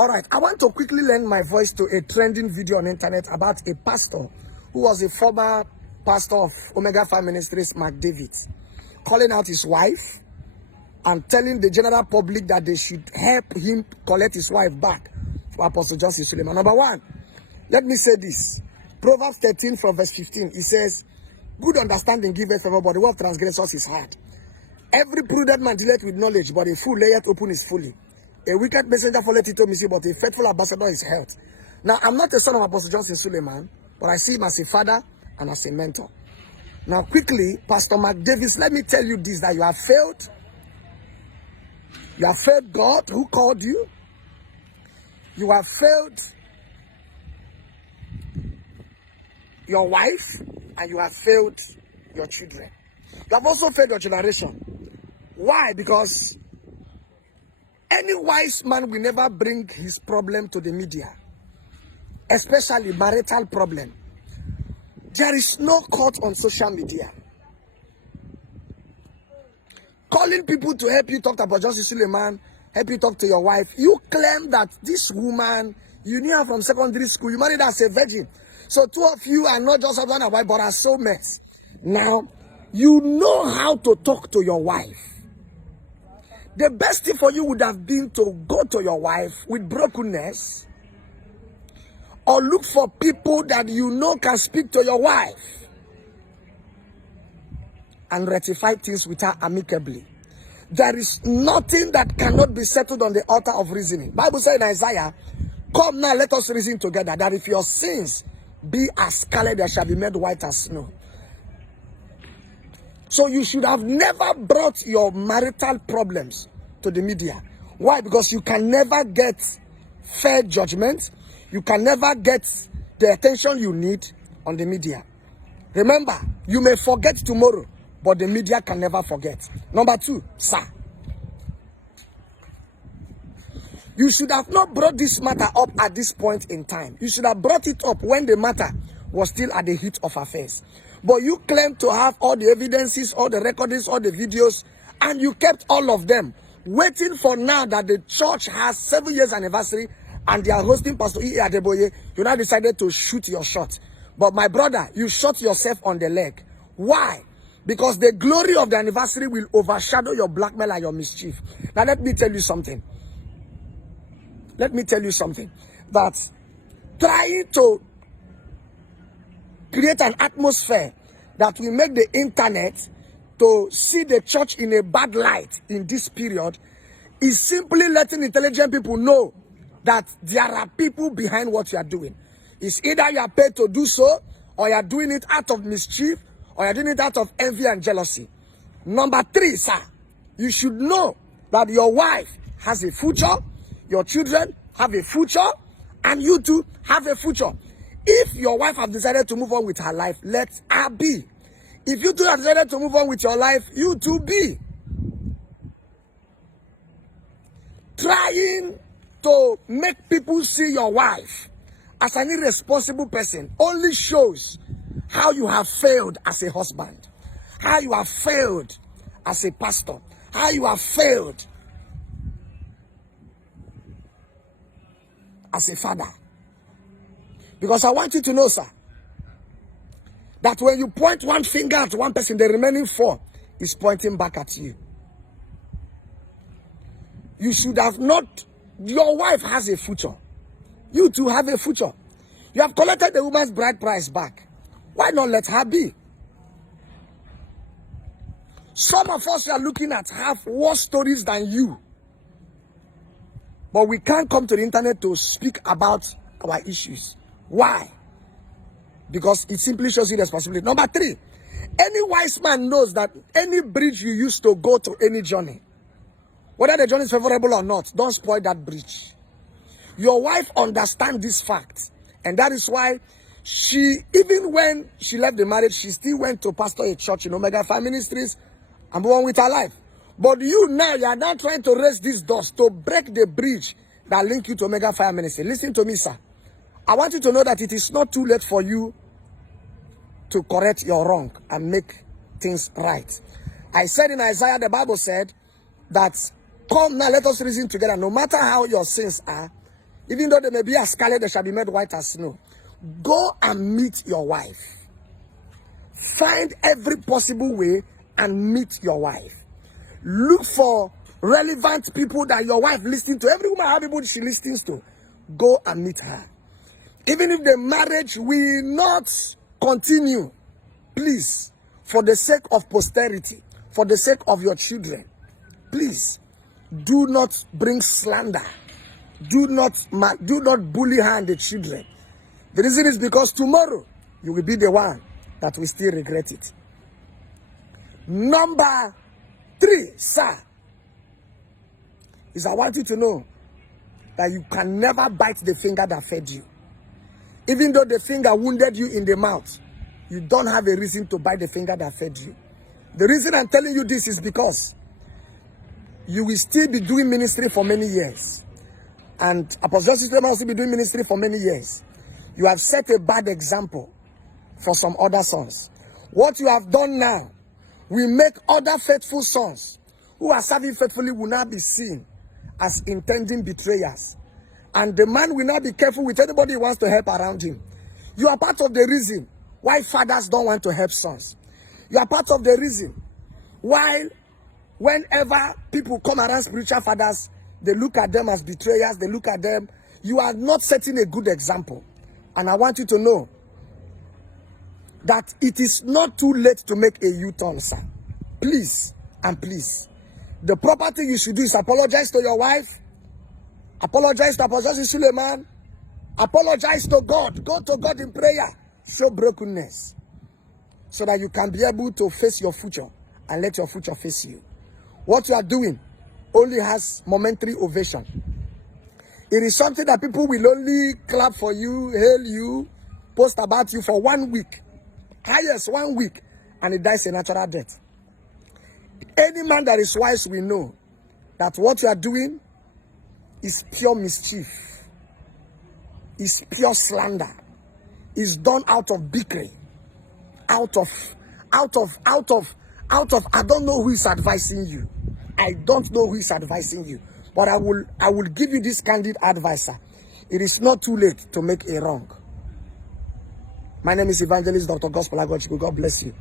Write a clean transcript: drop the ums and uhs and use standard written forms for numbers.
All right, I want to quickly lend my voice to a trending video on the internet about a pastor who was a former pastor of Omega 5 Ministries, Mark David, calling out his wife and telling the general public that they should help him collect his wife back for Apostle Johnson Suleman. Number one, let me say this. Proverbs 13 from verse 15, it says, good understanding giveth favor, but the word of transgressors is hard. Every prudent man dealeth with knowledge, but a fool layeth open his folly. A wicked messenger followeth it to me, but a faithful ambassador is health. Now, I'm not a son of Apostle Johnson Suleman, but I see him as a father and as a mentor. Now, quickly, Pastor Mark Davis, let me tell you this, that you have failed. You have failed God who called you. You have failed your wife, and you have failed your children. You have also failed your generation. Why? Because any wise man will never bring his problem to the media, especially marital problem. There is no court on social media. Calling people to help you talk about Johnson Suleman, help you talk to your wife. You claim that this woman, you knew her from secondary school, you married her as a virgin. So two of you are not just husband and wife, but are soulmates. Now, you know how to talk to your wife. The best thing for you would have been to go to your wife with brokenness, or look for people that you know can speak to your wife and rectify things with her amicably. There is nothing that cannot be settled on the altar of reasoning. Bible says in Isaiah, come now, let us reason together, that if your sins be as scarlet, they shall be made white as snow. So you should have never brought your marital problems to the media. Why? Because you can never get fair judgment. You can never get the attention you need on the media. Remember, you may forget tomorrow, but the media can never forget. Number two, sir. You should have not brought this matter up at this point in time. You should have brought it up when the matter was still at the heat of affairs. But you claim to have all the evidences, all the recordings, all the videos, and you kept all of them, waiting for now that the church has 7 years anniversary and they are hosting Pastor E. Adeboye. You now decided to shoot your shot. But my brother, you shot yourself on the leg. Why? Because the glory of the anniversary will overshadow your blackmail and your mischief. Now let me tell you something. Let me tell you something. That trying to create an atmosphere that will make the internet to see the church in a bad light in this period is simply letting intelligent people know that there are people behind what you are doing. It's either you are paid to do so, or you are doing it out of mischief, or you are doing it out of envy and jealousy. Number three, sir, you should know that your wife has a future, your children have a future, and you too have a future. If your wife has decided to move on with her life, let her be. If you too have decided to move on with your life, you too be. Trying to make people see your wife as an irresponsible person only shows how you have failed as a husband, how you have failed as a pastor, how you have failed as a father. Because I want you to know, sir, that when you point one finger at one person, the remaining four is pointing back at you. You should have not. Your wife has a future. You too have a future. You have collected the woman's bride price back. Why not let her be? Some of us are looking at have worse stories than you. But we can't come to the internet to speak about our issues. Why? Because it simply shows you responsibility. Number three, any wise man knows that any bridge you use to go to any journey, whether the journey is favorable or not, don't spoil that bridge. Your wife understands this fact. And that is why she, even when she left the marriage, she still went to pastor a church in Omega 5 Ministries and move on with her life. But you are now trying to raise these doors to break the bridge that link you to Omega 5 Ministry. Listen to me, sir. I want you to know that it is not too late for you to correct your wrong and make things right. I said in Isaiah, the Bible said that, come now, let us reason together. No matter how your sins are, Even though they may be as scarlet, they shall be made white as snow. Go and meet your wife. Find every possible way and meet your wife. Look for relevant people that your wife listens to. Every woman has people she listens to. Go and meet her. Even if the marriage will not continue, please, for the sake of posterity, for the sake of your children, please, do not bring slander. Do not bully her and the children. The reason is because tomorrow you will be the one that will still regret it. Number 3, sir, is I want you to know that you can never bite the finger that fed you. Even though the finger wounded you in the mouth, you don't have a reason to bite the finger that fed you. The reason I'm telling you this is because you will still be doing ministry for many years. And Apostle Joseph will also be doing ministry for many years. You have set a bad example for some other sons. What you have done now will make other faithful sons who are serving faithfully will not be seen as intending betrayers. And the man will not be careful with anybody who wants to help around him. You are part of the reason why fathers don't want to help sons. You are part of the reason why whenever people come around spiritual fathers, they look at them as betrayers, they look at them. You are not setting a good example. And I want you to know that it is not too late to make a U-turn, sir. Please and please. The proper thing you should do is apologize to your wife. Apologize to Apostle Suleiman. Apologize to God. Go to God in prayer. Show brokenness. So that you can be able to face your future and let your future face you. What you are doing only has momentary ovation. It is something that people will only clap for you, hail you, post about you for 1 week. Highest 1 week. And it dies a natural death. Any man that is wise will know that what you are doing is pure mischief. Is pure slander. Is done out of bickering. Out of, I don't know who is advising you. I don't know who is advising you. But I will give you this candid advice. It is not too late to make a wrong. My name is Evangelist Dr. Gospel Agochukwu. God bless you.